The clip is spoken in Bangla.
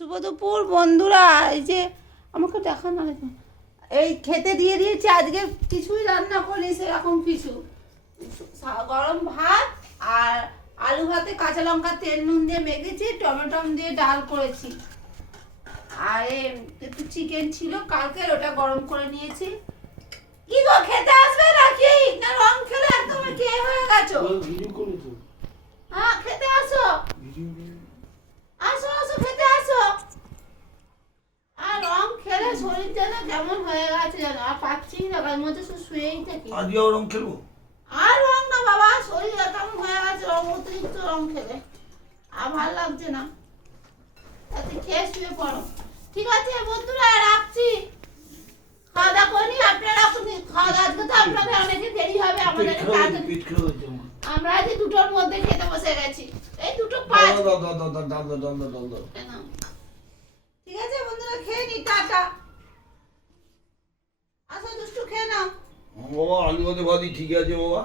শুভ দুপুর বন্ধুরা। এই যে আমাকে দেখা না, এই খেতে দিয়ে দিয়েছি। আজকে কিছুই রান্না করিনি সেরকম কিছু, গরম ভাত আর আলু ভাতে কাঁচা লঙ্কা তেল নুন দিয়ে মেখেছি, টমেটো দিয়ে ডাল করেছি, আর একটু চিকেন ছিল কালকে, ওটা গরম করে নিয়েছি। কি গো, খেতে আসবে নাকি? না রং খেলে একদম কে হয়ে গেছো? হ্যাঁ খেতে আসো, আসো আসো খেতে আসো। আর রং খেলে শরীর যেন কেমন হয়ে গেছে জানো, আর পাচ্ছি না, গায়ের মধ্যে শুধু শুয়েই থাকি। আজকেও রং খেলবো? আর রং না বাবা, শরীর কেমন হয়ে গেছে রং, অতিরিক্ত রং খেলে আর ভালো লাগছে না। তাতে খেয়ে শুয়ে পড়ো। ঠিক আছে বন্ধুরা, রাখছি। খাওয়া দাওয়া করি, আপনারা খাওয়া দাওয়া। আজকে তো আপনাদের অনেকে দেরি হবে, আমাদের আমরা আজ 2টোর মধ্যে খেতে বসে গেছি। এই 2:05। ঠিক আছে বন্ধুরা, খেয়ে নি, টাটা। আসো দুষ্টু, খেয়ে নাও। বাবা আলু ভাতে ভাতি ঠিক আছে বাবা।